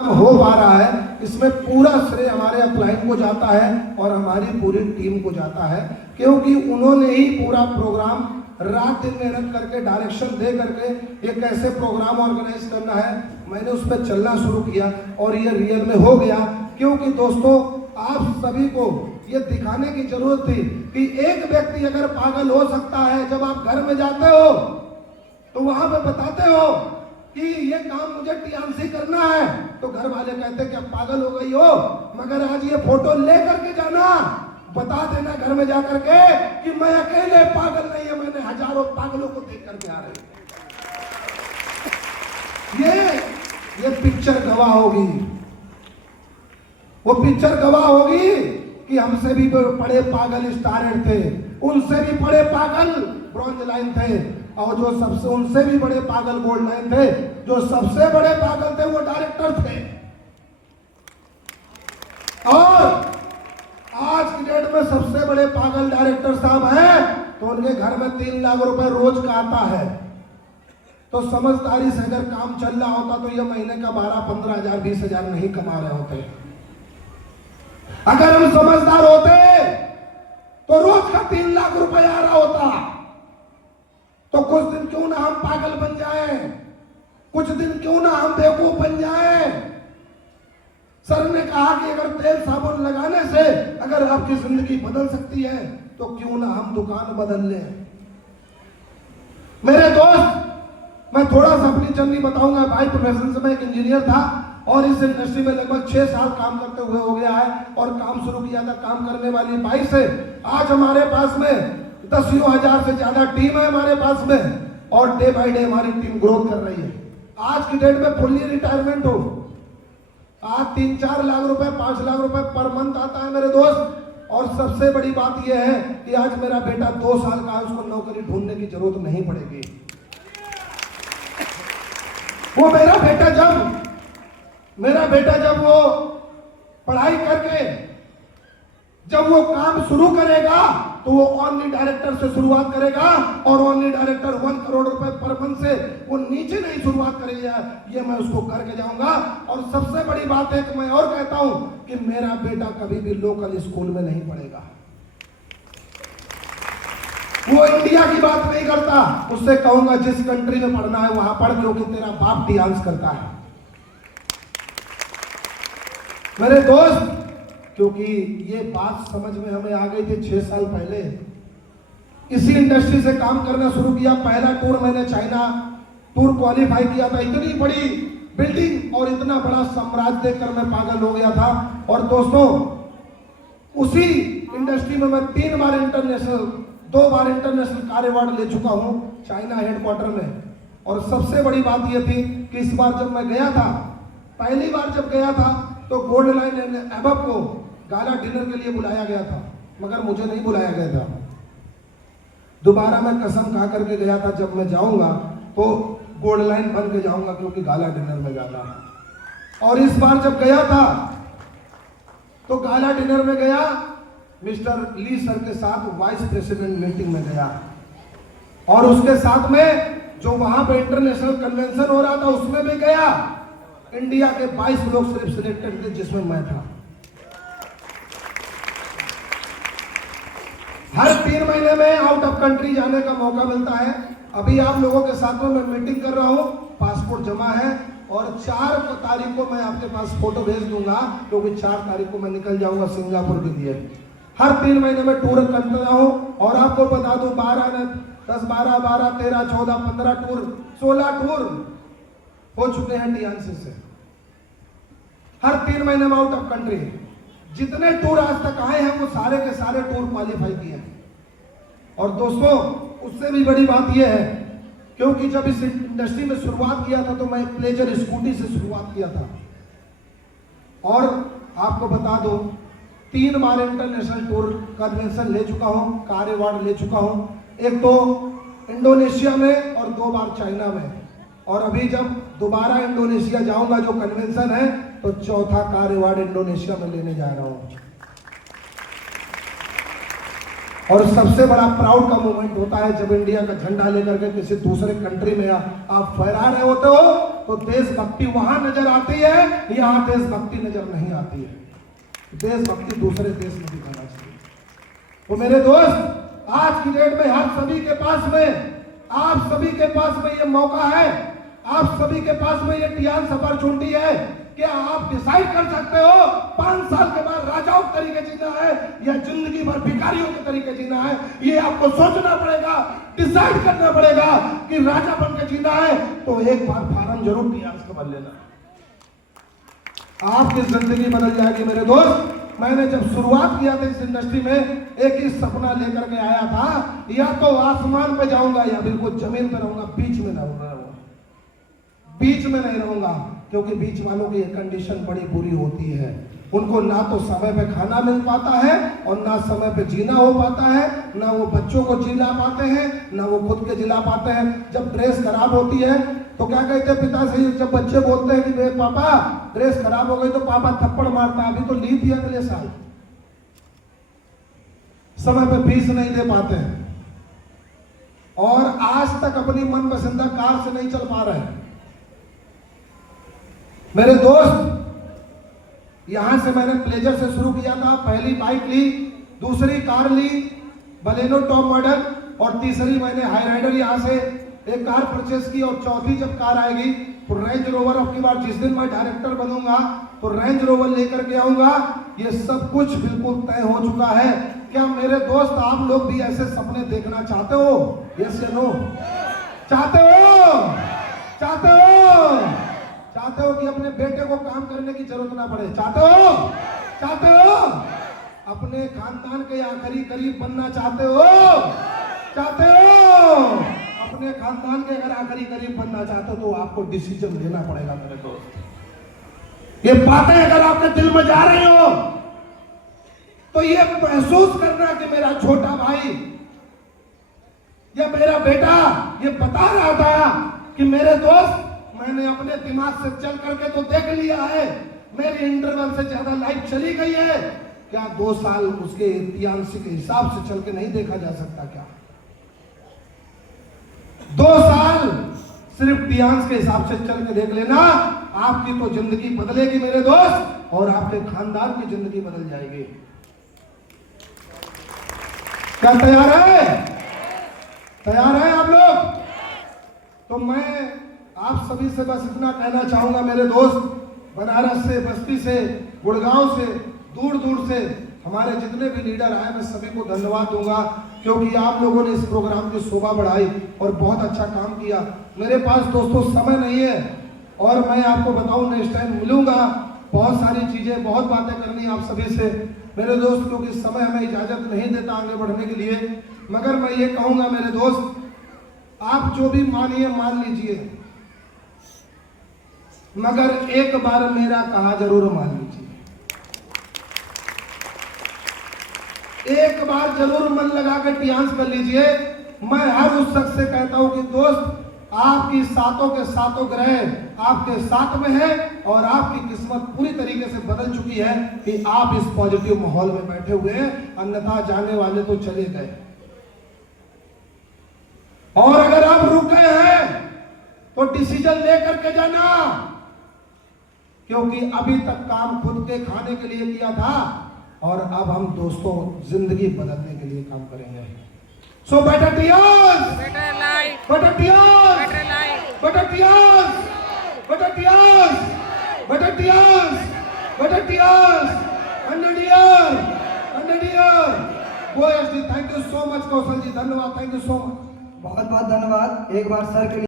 हो पा रहा है, इसमें पूरा श्रेय हमारे अपलाइन को जाता है और हमारी पूरी टीम को जाता है, क्योंकि उन्होंने ही पूरा प्रोग्राम रात दिन मेहनत करके डायरेक्शन दे करके ये कैसे प्रोग्राम ऑर्गेनाइज करना है, मैंने उस पर चलना शुरू किया और ये रियल में हो गया। क्योंकि दोस्तों, आप सभी को ये दिखाने की जरूरत थी कि एक व्यक्ति अगर पागल हो सकता है, जब आप घर में जाते हो तो वहां पे बताते हो कि ये काम मुझे टीएमसी करना है, तो घर वाले कहते कि अब पागल हो गई हो, मगर आज ये फोटो ले करके जाना, बता देना घर में जाकर के कि मैं अकेले पागल नहीं है, मैंने हजारों पागलों को देख करके आ रही। ये पिक्चर गवाह होगी, वो पिक्चर गवाह होगी कि हमसे भी बड़े पागल स्टारर थे, उनसे भी बड़े पागल ब्रॉन्ज लाइन थे, और जो सबसे उनसे भी बड़े पागल गोल्ड लाइन थे, जो सबसे बड़े पागल थे वो डायरेक्टर थे। और आज की डेट में सबसे बड़े पागल डायरेक्टर साहब हैं, तो उनके घर में 3 लाख रुपए रोज का आता है। तो समझदारी से अगर काम चल रहा होता तो ये महीने का 12-15 हजार 20 हजार नहीं कमा रहे होते। अगर हम समझदार होते तो रोज का 3 लाख रुपए आ रहा होता। तो कुछ दिन क्यों ना हम पागल बन जाएं, कुछ दिन क्यों ना हम बेवकूफ बन जाएं। सर ने कहा कि अगर तेल साबुन लगाने से अगर आपकी जिंदगी बदल सकती है तो क्यों ना हम दुकान बदल लें। मेरे दोस्त, मैं थोड़ा सा अपनी जर्नी बताऊंगा। भाई प्रोफेशन से मैं एक इंजीनियर था और इस इंडस्ट्री में लगभग 6 साल काम करते हुए हो गया है, और काम शुरू किया था काम करने वाली 22 से। आज हमारे पास में 10,000 से ज्यादा टीम है हमारे पास में, और डे बाय डे हमारी टीम ग्रोथ कर रही है। आज की डेट में फुल्ली रिटायरमेंट हो, आज 3-4 लाख रुपए 5 लाख रुपए पर मंथ आता है मेरे दोस्त। और सबसे बड़ी बात यह है कि आज मेरा बेटा 2 साल का है, उसको नौकरी ढूंढने की जरूरत नहीं पड़ेगी। वो मेरा बेटा जब वो पढ़ाई करके जब वो काम शुरू करेगा तो वो ओनली डायरेक्टर से शुरुआत करेगा, और ओनली डायरेक्टर 1 करोड़ रुपए पर मंथ से वो नीचे नहीं शुरुआत करेगा, ये मैं उसको करके जाऊंगा। और सबसे बड़ी बात है कि मैं और कहता हूं कि मेरा बेटा कभी भी लोकल स्कूल में नहीं पढ़ेगा। वो इंडिया की बात नहीं करता, उससे कहूंगा जिस कंट्री में पढ़ना है वहां पढ़, क्योंकि तेरा बाप डांस करता है। मेरे दोस्त, क्योंकि ये बात समझ में हमें आ गई थी 6 साल पहले, इसी इंडस्ट्री से काम करना शुरू किया। पहला टूर मैंने चाइना टूर क्वालिफाई किया था, इतनी बड़ी बिल्डिंग और इतना बड़ा साम्राज्य देखकर मैं पागल हो गया था। और दोस्तों, उसी इंडस्ट्री में मैं 2 बार इंटरनेशनल कार्य अवार्ड ले चुका हूं चाइना हेडक्वार्टर में। और सबसे बड़ी बात यह थी कि इस बार जब मैं गया था, पहली बार जब गया था, तो गोल्ड लाइन एंड एबव को गाला डिनर के लिए बुलाया गया था, मगर मुझे नहीं बुलाया गया था। दोबारा मैं कसम खा करके गया था, जब मैं जाऊंगा तो गोल्ड लाइन बन के जाऊंगा, क्योंकि गाला डिनर में जाना है। और इस बार जब गया था तो गाला डिनर में गया, मिस्टर ली सर के साथ वाइस प्रेसिडेंट मीटिंग में गया, और उसके साथ में जो वहां पे इंटरनेशनल कन्वेंशन हो रहा था उसमें भी गया। इंडिया के 22 लोग सिर्फ सिलेक्टेड थे, जिसमें मैं था। हर 3 महीने में आउट ऑफ कंट्री जाने का मौका मिलता है। अभी आप लोगों के साथ में मैं मीटिंग कर रहा हूं, पासपोर्ट जमा है, और 4 तारीख को मैं आपके पास फोटो भेज दूंगा, क्योंकि 4 तारीख को मैं निकल जाऊंगा सिंगापुर के लिए। हर 3 महीने में टूर करता हूं, और आपको बता दूं 10, 12, 13, 14, 15 टूर, 16 टूर हो चुके हैं टीएनसी से। हर 3 महीने में आउट ऑफ कंट्री जितने टूर आज तक आए हैं वो सारे के सारे टूर क्वालिफाई किए हैं। और दोस्तों, उससे भी बड़ी बात यह है, क्योंकि जब इस इंडस्ट्री में शुरुआत किया था तो मैं प्लेजर स्कूटी से शुरुआत किया था। और आपको बता दो 3 बार इंटरनेशनल टूर कन्वेंशन ले चुका हूं, कार्य अवार्ड ले चुका हूं, एक तो इंडोनेशिया में और 2 बार चाइना में। और अभी जब दोबारा इंडोनेशिया जाऊंगा जो कन्वेंशन है, तो 4था कार्य अवार्ड इंडोनेशिया में लेने जा रहा हूं। और सबसे बड़ा प्राउड का मोमेंट होता है जब इंडिया का झंडा लेकर के किसी दूसरे कंट्री में आप फहरा रहे होते हो, तो देशभक्ति वहां नजर आती है, यहां देशभक्ति नजर नहीं आती है। देशभक्ति दूसरे देश में दिखाना चाहिए। तो मेरे दोस्त, आज की डेट में आप सभी के पास में ये मौका है, आप सभी के पास में ये टियान्स अपॉर्चुनिटी है। क्या आप डिसाइड कर सकते हो 5 साल के बाद राजाओं के तरीके जीना है या जिंदगी भर भिखारियों के तरीके जीना है? ये आपको सोचना पड़ेगा, डिसाइड करना पड़ेगा कि राजा बन के जीना है तो एक बार फार्म जरूर टियान्स का भर लेना। आपकी जिंदगी बदल जाएगी मेरे दोस्त। मैंने जब शुरुआत किया था इस इंडस्ट्री में, एक ही सपना लेकर के आया था, या तो आसमान पे जाऊंगा या बिल्कुल जमीन पे रहूंगा, बीच में नहीं रहूंगा। क्योंकि बीच वालों की कंडीशन बड़ी बुरी होती है। उनको ना तो समय पे खाना मिल पाता है और ना समय पे जीना हो पाता है, ना वो बच्चों को जिला पाते हैं, ना वो खुद के जिला पाते हैं। जब ड्रेस खराब होती है तो क्या कहते हैं पिता से, जब बच्चे बोलते हैं कि मेरे पापा ड्रेस खराब हो गई, तो पापा थप्पड़ मारता है, अभी तो ली थी अगले साल। समय पे फीस नहीं दे पाते हैं और आज तक अपनी मन पसंदा कार से नहीं चल पा रहे हैं। मेरे दोस्त, यहां से मैंने प्लेजर से शुरू किया था, पहली बाइक ली, दूसरी कार ली बलेनो टॉप मॉडल, और तीसरी मैंने हाई राइडर यहां से एक कार परचेस की, और चौथी जब कार आएगी तो रेंज रोवर। अब की बार जिस दिन मैं डायरेक्टर बनूंगा तो रेंज रोवर लेकर के आऊंगा। ये सब कुछ बिल्कुल तय हो चुका है। क्या मेरे दोस्त, आप लोग भी ऐसे सपने देखना चाहते हो? यस या नो? चाहते हो कि अपने बेटे को काम करने की जरूरत ना पड़े? चाहते हो अपने खानदान के आखिरी करीब बनना? चाहते हो अपने खानदान के अगर आखिरी करीब बनना चाहते हो तो आपको डिसीजन लेना पड़ेगा मेरे दोस्त। ये बातें अगर आपके दिल में जा रही हो तो ये महसूस करना कि मेरा छोटा भाई या मेरा बेटा ये बता रहा था कि मेरे दोस्त, मैंने अपने दिमाग से चल करके तो देख लिया है, मेरी इंटरवल से ज्यादा लाइफ चली गई है। क्या 2 साल उसके इतिहास के हिसाब से चल के नहीं देखा जा सकता? क्या 2 साल सिर्फ इतिहास के हिसाब से चल के देख लेना, आपकी तो जिंदगी बदलेगी मेरे दोस्त, और आपके खानदान की जिंदगी बदल जाएगी। क्या तैयार है आप लोग? तो मैं आप सभी से बस इतना कहना चाहूंगा मेरे दोस्त, बनारस से, बस्ती से, गुड़गांव से, दूर दूर से हमारे जितने भी लीडर आए, मैं सभी को धन्यवाद दूंगा, क्योंकि आप लोगों ने इस प्रोग्राम की शोभा बढ़ाई और बहुत अच्छा काम किया। मेरे पास दोस्तों समय नहीं है और मैं आपको बताऊं नेक्स्ट टाइम मिलूंगा, बहुत सारी चीजें, बहुत बातें करनी आप सभी से मेरे दोस्त, क्योंकि समय हमें इजाजत नहीं देता आगे बढ़ने के लिए। मगर मैं ये कहूंगा मेरे दोस्त, आप जो भी मानिए मान लीजिए, मगर एक बार मेरा कहा जरूर मान लीजिए। एक बार जरूर मन लगा के टियान्स कर लीजिए। मैं हर उस शख्स से कहता हूं कि दोस्त, आपकी सातों के सातों ग्रह आपके साथ में है और आपकी किस्मत पूरी तरीके से बदल चुकी है कि आप इस पॉजिटिव माहौल में बैठे हुए हैं, अन्यथा जाने वाले तो चले गए। और अगर आप रुक गए हैं तो डिसीजन लेकर के जाना, क्योंकि अभी तक काम खुद के खाने के लिए किया था और अब हम दोस्तों जिंदगी बदलने के लिए काम करेंगे। सो बेटर टियान्स, बेटर लाइफ, बेटर टियान्स, बेटर लाइफ, बेटर टियान्स, बेटर टियान्स, बेटर टियान्स, बेटर टियान्स, 100 year, 100 year. Thank you so much Kaushal ji, धन्यवाद, थैंक यू सो मच, बहुत बहुत धन्यवाद। एक बार सर के लिए